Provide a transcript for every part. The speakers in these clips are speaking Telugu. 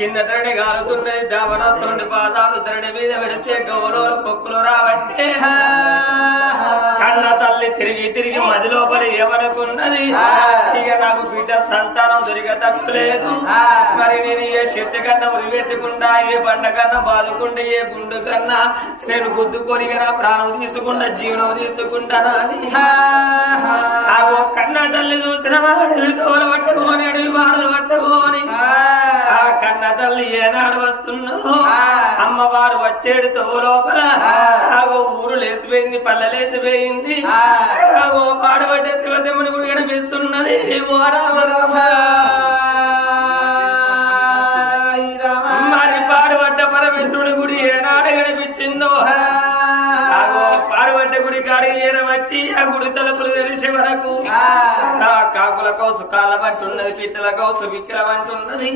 కింద ధరణి కాలుతున్నది దావనత్తుండి పాదాలు ధరణి మీద పెడితే గౌరవ పొక్కులు రాబట్టే కన్న తల్లి తిరిగి తిరిగి మది లోపల ఏమనుకున్నది ఇక నాకు బిడ్డ సంతానం దొరిక తప్పులేదు మరి నేను ఏ చెట్టు కన్నా ఉరిపెట్టకుండా ఏ బండ కన్నా బాదుకుండా ఏ గుండు కన్నా నేను గుద్దుకొని ప్రాణం తీసుకుండా జీవనం తీసుకుంటానా అని. కన్న తల్లి చూసిన వాడు తోలు పట్టుకోని అడవి వాడలు పట్టుకోని. ఆ. కన్న తల్లి ఏనాడు వస్తున్నదో అమ్మవారు వచ్చేడు తో లోపల. ఆగో ఊరు లేచిపోయింది పల్లె లేచిపోయింది. ఆగో పాడబడ్డే శివదేవుని గుడి కనిపిస్తున్నది. ఓ రామ రామ. మరి పాడుబడ్డ పరమేశ్వరుడి గుడి ఏనాడు కనిపించిందో. పాడుబడ్డ గుడి కాడికి చేరవచ్చి ఆ గుడి తలుపులు తెరిచే వరకు కాకుల కౌసు కాలమంటున్నది పిట్టల కౌసు విక్రమంటున్నది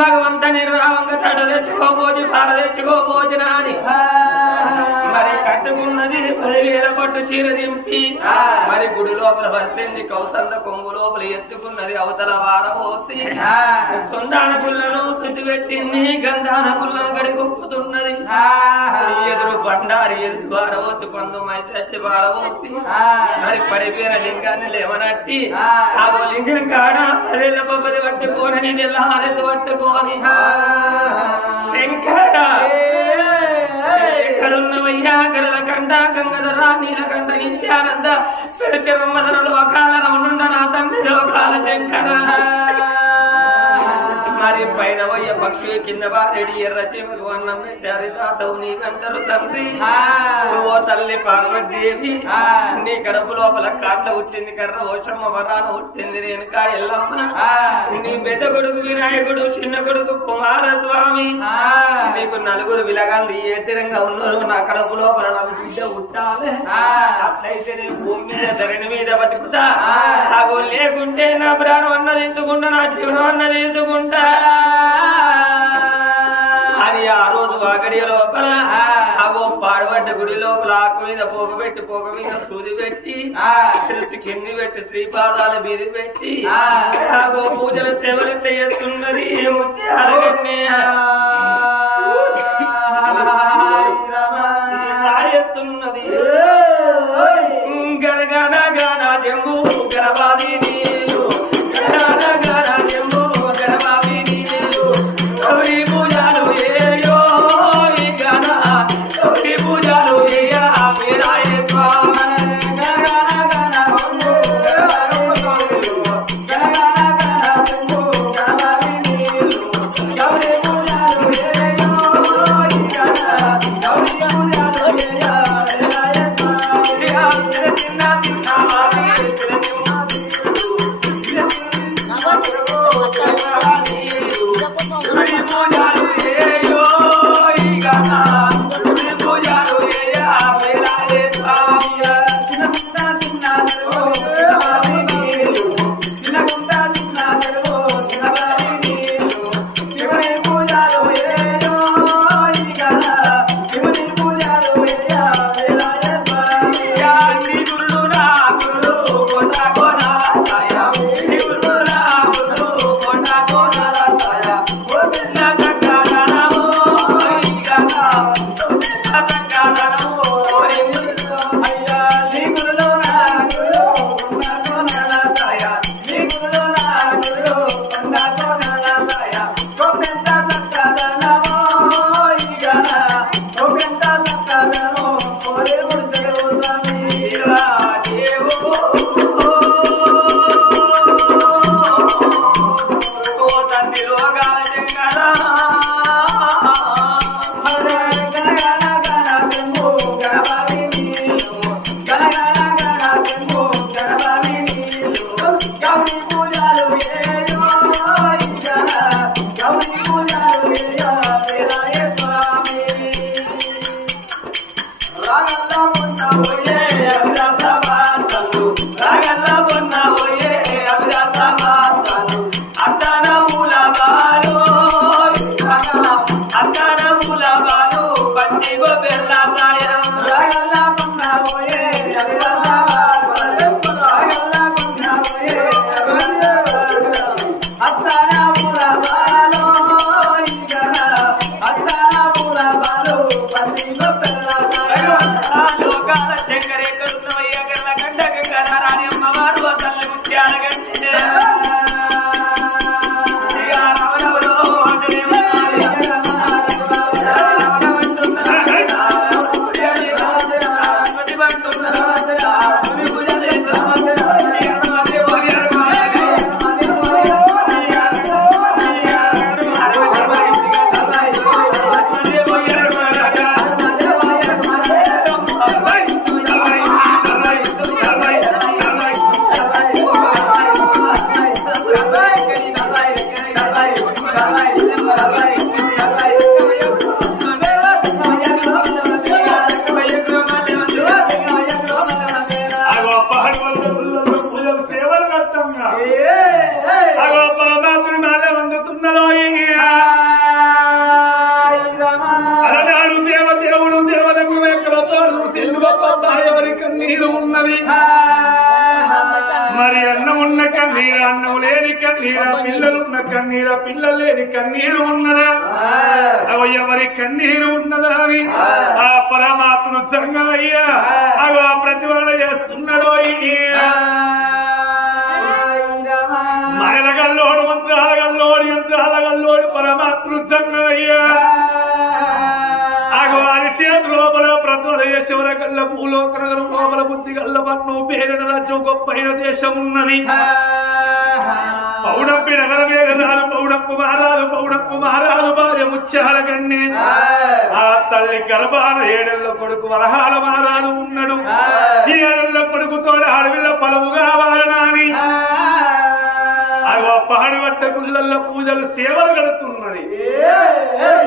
భగవంత నిర్వాహంగా తడ తెచ్చుకోబోది పాడ తెచ్చుకోబోది నాని మరి కట్టుకున్నది పదివేల పట్టు చీర దింపి మరి గుడి లోపల వచ్చింది కౌసంద కొంగు లోపల ఎత్తుకున్నది అవతల వార పోసి. సొందాన పుల్లను శుద్ధి పెట్టింది గంధాన పుల్లను గడిగొప్పుతున్నది ఎదురు బండారి ఎదురు బారవోసి పందు మైసచ్చి బారవోసి మరి పడిపోయిన లింగాన్ని లేవనట్టి ఆ. లింగం కాడ పదేళ్ళ పబ్బది పట్టుకోని నెల హారతి పట్టుకోని. శంకర ఎక్కడున్నవయ్యా? గరుల కండ గంగధర నీలకంఠ నిత్యానంద పెరుచెరమ్మధరలు అకాల రమణుండ నా తండ్రి లోకాల శంకర. మరి పైన వయ్య పక్షి కింద బారెడి ఎర్ర చెమకు అన్నం పెట్టారు తాతవు నీకందరు తండ్రి. ఓ తల్లి పార్వతీదేవి. నీ కడుపు లోపల కాట్ల పుట్టింది కర్ర ఓషమ్మ వరాన పుట్టింది రేణుక ఎల్లమ్మ. నీ పెద్ద కొడుకు వినాయకుడు చిన్న కొడుకు కుమారస్వామి నీకు నలుగురు విలగాళ్ళు ఏ తీరంగా ఉన్నారు. నా కడుపు లోపల నాకు బిడ్డ పుట్టాలి. అట్లయితే నేను భూమి మీద ధరణి మీద బతుకుతా. లేకుంటే నా ప్రాణం అన్నది ఎందుకుంటా నా జీవనం అన్నది ఎందుకుంటా అని ఆ రోజు వాగడి లోపల అగో పాడబడ్డ గుడి లోపల ఆకు మీద పోగ పెట్టి పోగ మీద సూది పెట్టి కింది పెట్టి శ్రీపాదాల మీద పెట్టి అగో పూజల సేవలు చేస్తున్నది ముత్యాలగన్నే రాయేస్తున్నది గరగన గన జంబు గరబాది ಯಾರಲ್ಲ ಮುಂದ ಒಳ್ಳೆ కన్నీర పిల్లలున్న కన్నీర పిల్లలు లేని కన్నీరు ఉన్నదా? అవ ఎవరి కన్నీరు ఉన్నదా అని? ఆ. పరమాత్మను జంగమయ్యా అవ ఆ. ప్రతివాడ చేస్తున్నాడో మరగల్లోడు మంత్రాలగల్లోడు యంత్రాలగల్లోడు పరమాత్మను వారి చేతి లోపల ప్రతుల దేశవర కల్ల భూలోకన లోపల బుద్ధి కల్ల పన్ను పేరిన రాజ్యం గొప్పైన దేశం ఉన్నది. పౌడప్పి నగర వేగరాలు పౌడప్పు మారాలు పౌడప్పు మారాలు భార్య ముత్యాల కన్నే ఆ తల్లి గర్భాన ఏడెళ్ళ కొడుకు వరహాల మారాలు ఉన్నాడు. ఈ ఏడెళ్ళ కొడుకుతో అడవిలో పలువు కావాలని అగో పహడి వట్ట గుళ్ళల్లో పూజలు సేవలు గడుతున్నది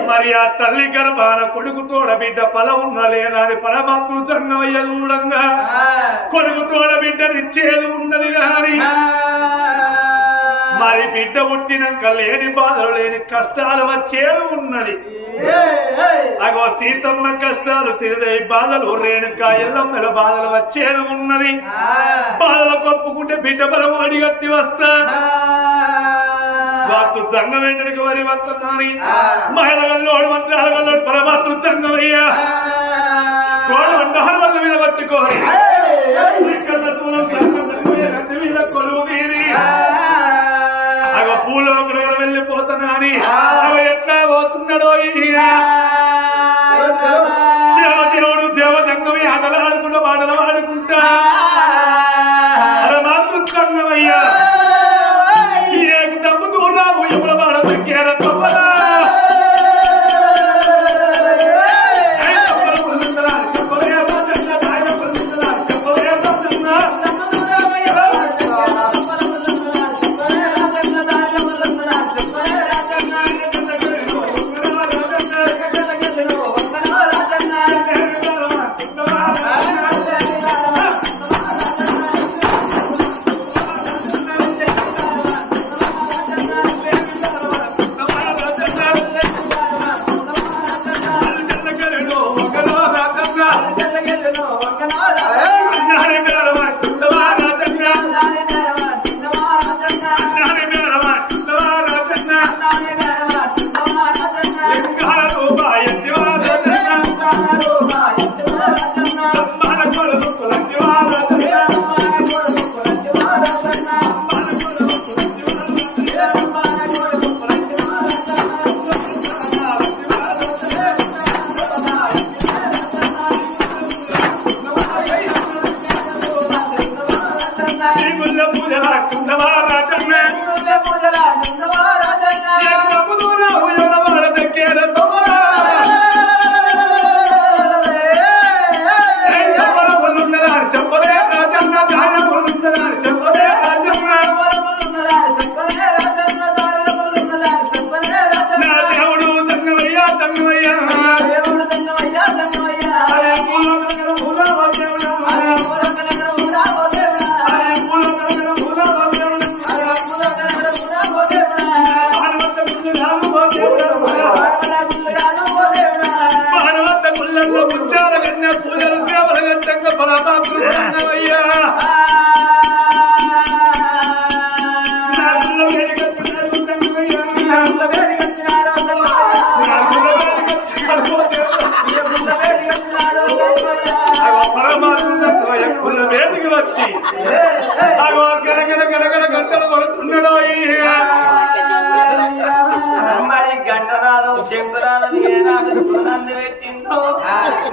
మరి ఆ తల్లి గర్భాన కొడుకు తోడ బిడ్డ పల ఉన్నలేనాని పరమాత్మ సంగమయ్య చూడంగా. కొడుకు తోడ బిడ్డనిచ్చేది ఉన్నది గాని. మరి బిడ్డ పుట్టినాక లేని బాధలు లేని కష్టాలు వచ్చేది ఉన్నది. అగో సీతమ్మ కష్టాలు సిరిదై బాధలు రేణుక ఎల్లమ్మల బాధలు వచ్చేది ఉన్నది. బాధలు కొప్పుకుంటే బిడ్డ బలం అడిగట్టి వస్తా. వాస్తు సంఘం వరి మహిళగల్లోడు మంత్రాలగల్లోడు పరమాత్మ వల్ల మీద పట్టుకోవాలి కొలువు తీరి పోతున్నాడో ఈయన.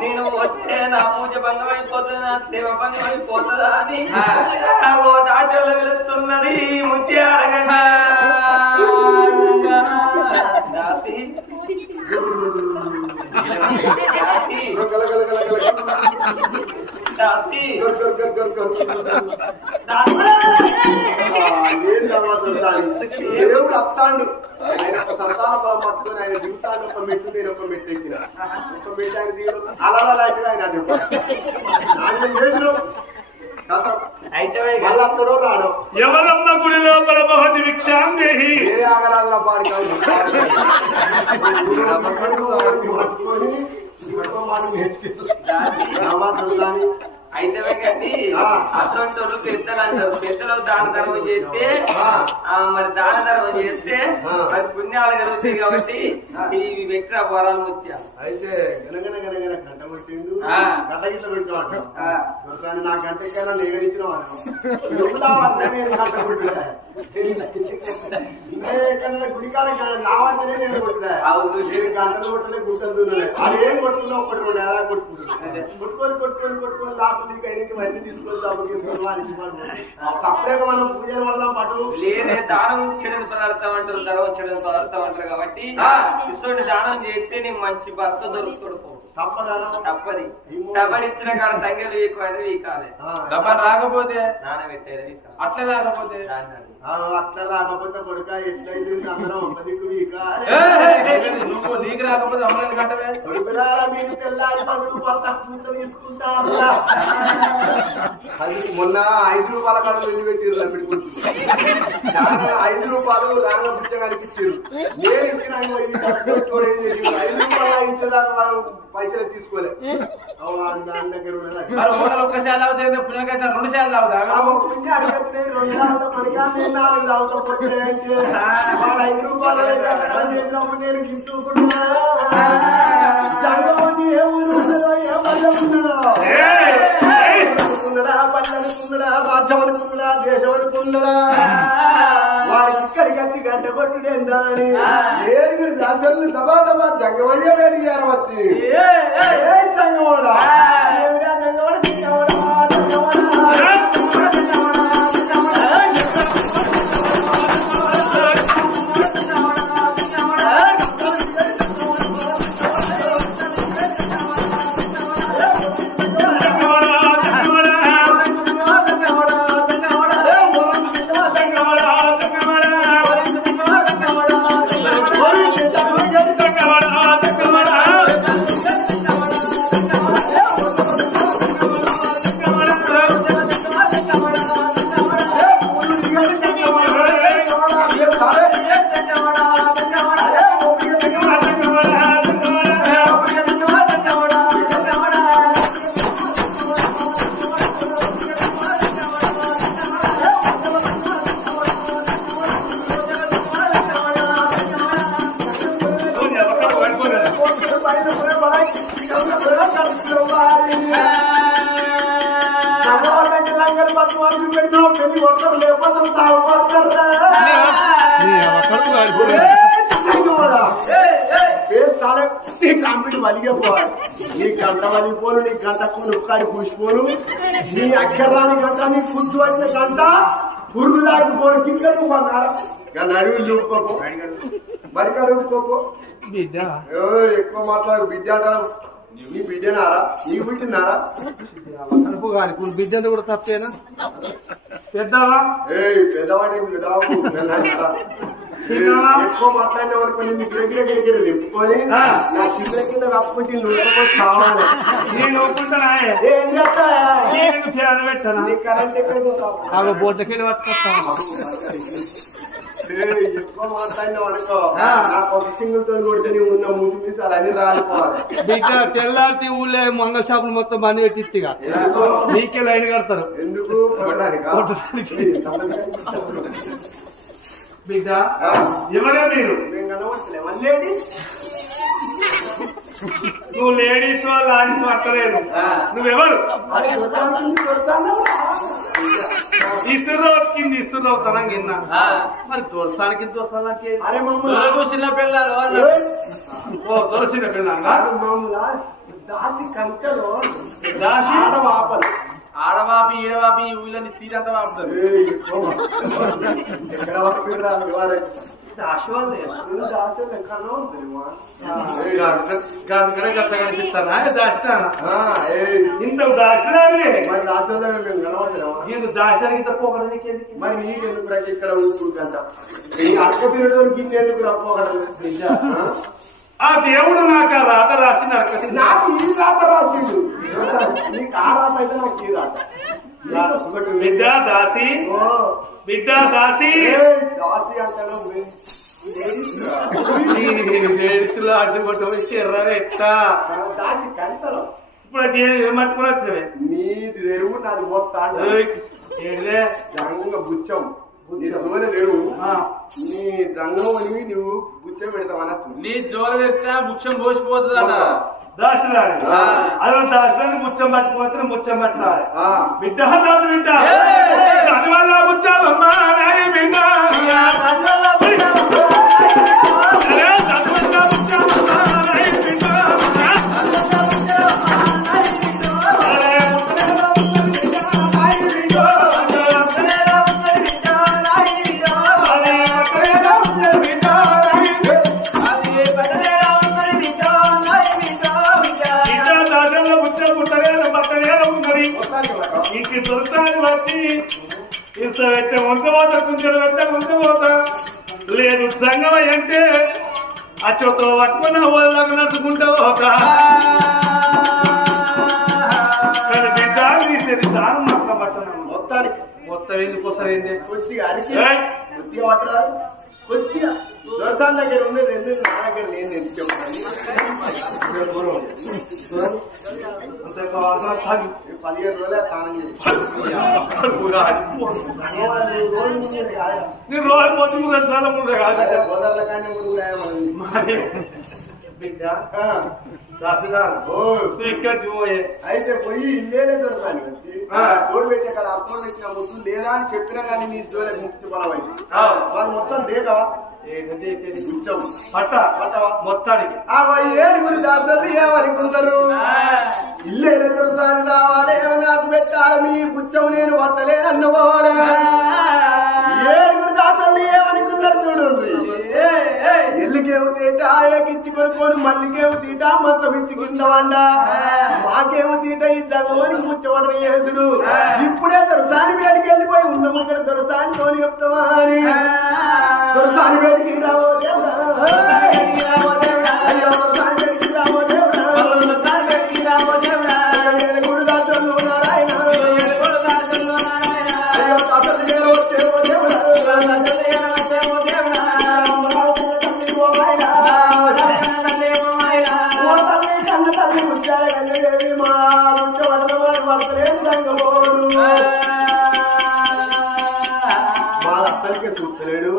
నేను వచ్చే నా పూజ భంగం అయిపోతుంది నా సేవ భంగం అయిపోతుందా అని ఓ దాటలు పిలుస్తున్నది ముత్యాల దాసి. దాసి. దాసి దేవుడు అప్తాండు ఆయన ఒక సంతాన బలం పట్టుకొని ఆయన దిగుతాడు ఒక మెట్టు నేను ఒక మెట్టు ఎక్కిన. ఒక మెట్టు ఆయన దిగడు అలా లాంటివి ఆయన ఆయన చేసిన ఎవరమ్మ గుడి లోపల భవతి భిక్షాందేహి ఏ ఆగరాజుల పాడి కాదు. రామాతుడు కానీ ఆ. పెద్దలు అంటారు పెద్దలు దాన ధర్మం చేస్తే ఆ. ఆ, మరి దాన ధర్మం చేస్తే ఆ. మరి పుణ్యాలు కలుగుతాయి కాబట్టి ఈ వ్యక్తి వరాలు ముత్యాలు అయితే గనగన గనగన గంట కొట్టిండు ఆ. గంట గిట్ల ఆ. ఒకసారి నా నేను కొట్టుడా గుడికాడ లావాల్సిందే నేను గంటలు కొట్టలే గుంటలు దూరలే అదేం కొట్టుకున్నా ఒకటి రెండు ఎలా కొట్టుకుంటాడు కొట్టుకొని కొట్టుకొని కొట్టుకొని లాభం నీకు అయినకి అవన్నీ తీసుకొని డబ్బు తీసుకొని వాళ్ళు సపరేట్ మనం పూజలు వల్ల పట్టు లేదే దానం చెడు పదార్థం అంటారు ధర్మం చెడు పదార్థం అంటారు కాబట్టి ఆ. ఇటువంటి దానం చేస్తే నీకు మంచి భర్త దొరుకుతాడు. తప్పదానా తప్పది ఇచ్చిన కాడ తంగలు వీకు అది వీకాలి డబ్బా రాకపోతే. అట్లా రాకపోతే. అట్లా రాకపోతే కొడుక ఎట్లయితే అందరం ఒక్క దిక్కు నువ్వు నీకు రాకపోతే తెల్లారి పది రూపాయలు తక్కువ తీసుకుంటారు అది మొన్న ఐదు రూపాయల కడలు వెళ్ళి పెట్టిరు కొడుకు ఐదు రూపాయలు రాంగ పిచ్చగానికి ఇచ్చారు నేను ఇచ్చిన? ఐదు రూపాయలు ఇచ్చేదాకా వాళ్ళు పైసలు తీసుకోలే. దాని దగ్గర ఉన్నది ఒక్క శాతం అవుతుంది రెండు శాతం ఆ అవుతా ఒక్క ముందే అడిగేస్తున్నాయి, రెండు తాగుతా పడిగా, నేను నాలుగు తాగుతా పొట్టు ఏంటి? వాడు ఐదు రూపాయలు కట్టడం చేసినప్పుడు నేను గింటుకుంటున్నా. జగమంది ఏ ఊరు ఉన్నదో, ఏ పల్లె ఉన్నదో? పల్లె రాజ్యం దేశం? వాడికి ఇక్కడికి వచ్చి గంట కొట్టుడు ఎంత అని ఏడుగురు దాసర్లు దబా దబా జంగమయ్య వేడి వచ్చి ఏ జంగమోడా ఏమిరా జంగమోడ నీ గంట వలిగిపోను నీ గంటకు నొక్కాడి పూసిపోను నీ అక్షరాన్ని గంట నీ కుర్చు వచ్చిన గంట పురుగు దాటిపోను కింద నువ్వు అడుగులు చూపుకోకు. మరి అడుగుకోకు ఎక్కువ మాట్లాడు బిడ్డ నీ బిడ్డనారా నీ పుట్టినారా అనుపు కానీ ఇప్పుడు బిడ్డ కూడా తప్పేనా? పెద్దవా ఏ పెద్దవాడి నేను కింద ఎక్కువ సింగిల్తో కొడితే ఉన్న ముందు అన్ని రాలిపోవాలి. బిడ్డ తెల్లారి ఊళ్ళో మంగళ షాపులు మొత్తం బంద్ ఎందుకు? నీకే లైన్ కడతారు. ఎందుకు? కొట్టడానికా? బిడ్డ. ఎవరే మీరు? నువ్వు లేడీస్ లాడీస్ పట్టలేదు నువ్వెవరు. ఇస్తుర్రావు కింద ఇస్తుర్రావు తనం కింద. మరి దొరసానికి మమ్మల్ని చిన్న పిల్లలు ఓ పిల్లంగా కాదు మామూలా దాసి కంకలో దాసి? ఆడవాపలు ఆడవాపి ఈడవాపి ఊళ్ళని తీరంతా వాపుతారు ఇంత దాచినానే మరి దాసంలో మేము కనబడలేమా నేను దాచానికి ఇంత పోకడానికి ఎందుకు మరి నీకెందుకు ఇక్కడ ఊరుకుంటా ఈ అక్క ఎందుకు రప్పోగడం ఆ దేవుడు నాకు ఆ రాత రాసి నరకటి నాకు ఈ రాత రాసిండు. నీకు ఆ రాత అయితే నాకు ఈ రాత. బిడ్డ దాసి. బిడ్డ దాసి. దాసి అంటాను లేడీస్లో అడ్డుకుంటూ వచ్చి ఎర్ర ఎట్టా దాసి కంటలో. ఇప్పుడు ఏమట్టుకుని వచ్చినవే? నీది తెరువు నాది పోతా బుచ్చం జోల తెరువు ఆ. నీ జంగం అని నువ్వు బుచ్చం పెడతావు అనొచ్చు నీ జోలు తెస్తే ముఖ్యం పోసిపోతుందట దాసులాడి ఆ. అదే దాసులని ముచ్చం పట్టుకోవచ్చు ముచ్చం పట్టాలి ఆ. బిడ్డ చదివల్ల బిడ్డ పెట్టే వంకపోత కుంచెలు పెట్టే వంకపోత లేదు సంగమ అంటే అచ్చోతో పట్టుకున్న వాళ్ళకు నడుచుకుంటూ పోతా. తీసేది దానం మొక్క పట్టణం మొత్తానికి మొత్తం ఎందుకు వస్తారు కొద్దిగా అరిచి ఏయ్. కొద్దిగా పట్టరా కొద్దిగా. దొరసాన్ దగ్గర ఉండేది ఎందుకు? నా దగ్గర లేదు ఎందుకు చెప్తాను. పదిహేను రోజులే తానం చేసి. రోజు పొద్దు మూడు సార్లు మూడు కాదు. గోదావరిలో కానీ ముందు కూడా బిడ్డ. ఇక్కడ చూయే అయితే పోయి ఇల్లేనే దొరకాలి. తోడు పెట్టి అక్కడ అర్థం పెట్టిన ముద్దు లేదా అని చెప్పినా కానీ నీ జోలే ముక్తి బలమైంది. ఆ. వాళ్ళు మొత్తం దేకవా? పట్ట పట్టవా? మొత్తానికి. ఆ ఏడుగురు దాసలు ఏమనుకుంటారు ఇల్లే దొరసాని రావాలి నాకు పెట్టాలి మీ పుచ్చం నేను పట్టలే ఏడుగురు తీట ఆయకిచ్చి కొనుక్కొని మల్లికేమో తీట మంచం ఇచ్చి కింద వండ మాకేమో తీట ఈ జగమని ముచ్చవడం చేసుడు ఇప్పుడే దొరసాని వేడికి వెళ్ళిపోయి ఉన్న ముచ్చట దొరసాని తోని చెప్తామా అని. దొరసాని వేడికి రావో దేవుడా. అయ్యో దొరసాని చూస్తలేడు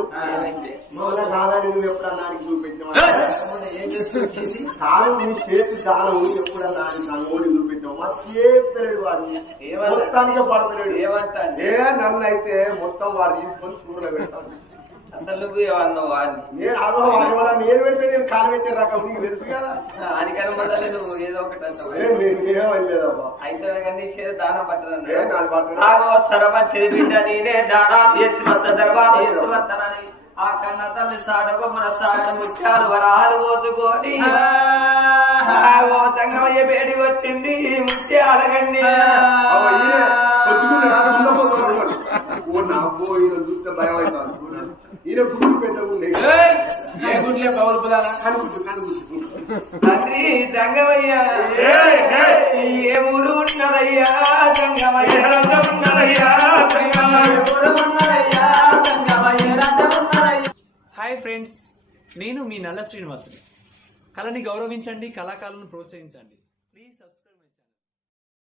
మౌన కాదని నువ్వు ఎప్పుడన్నా చూపించమా కాదు నీ చేతి దానం ఎప్పుడన్నా కనుగోని చూపించావు మా చేతలేడు వాడు. మొత్తానికి పడతలేడు? ఏ నన్ను అయితే మొత్తం వాడు తీసుకొని చూడలే పెడతాను అసలు నువ్వు ఏమన్నావు? వాడిని నేను అగో వాడి వల్ల నేను పెడితే నేను కాలు పెట్టే రకం నీకు తెలుసు కదా? అది కనబడాలి నువ్వు ఏదో ఒకటి అంటావు. ఏ నేను అయితే కానీ దానం పట్టడం చేసి వద్ద తర్వాత చేసి వస్తానని ఆ కన్న తల్లి సాడగో మన సాడ ముత్యాలు వరాలు పోసుకొని ఆగో సంగమయ్య వేడి వచ్చింది ఉండబోతున్నాడు. ఓ నా ఈయన చూస్తే భయం అవుతుంది. ఈయన గుడ్డు పెద్ద ఉన్నాయి. ఏ గుడ్లే పవర్ పులారా కనుగుడ్డు, కనుగుడ్డు. తండ్రి. ఏ ఊరు ఉన్నదయ్యా ఉన్నదయ్యా, హాయ్ ఫ్రెండ్స్ నేను మీ నల్ల శ్రీనివాసుని. కళని గౌరవించండి కళాకారులను ప్రోత్సహించండి.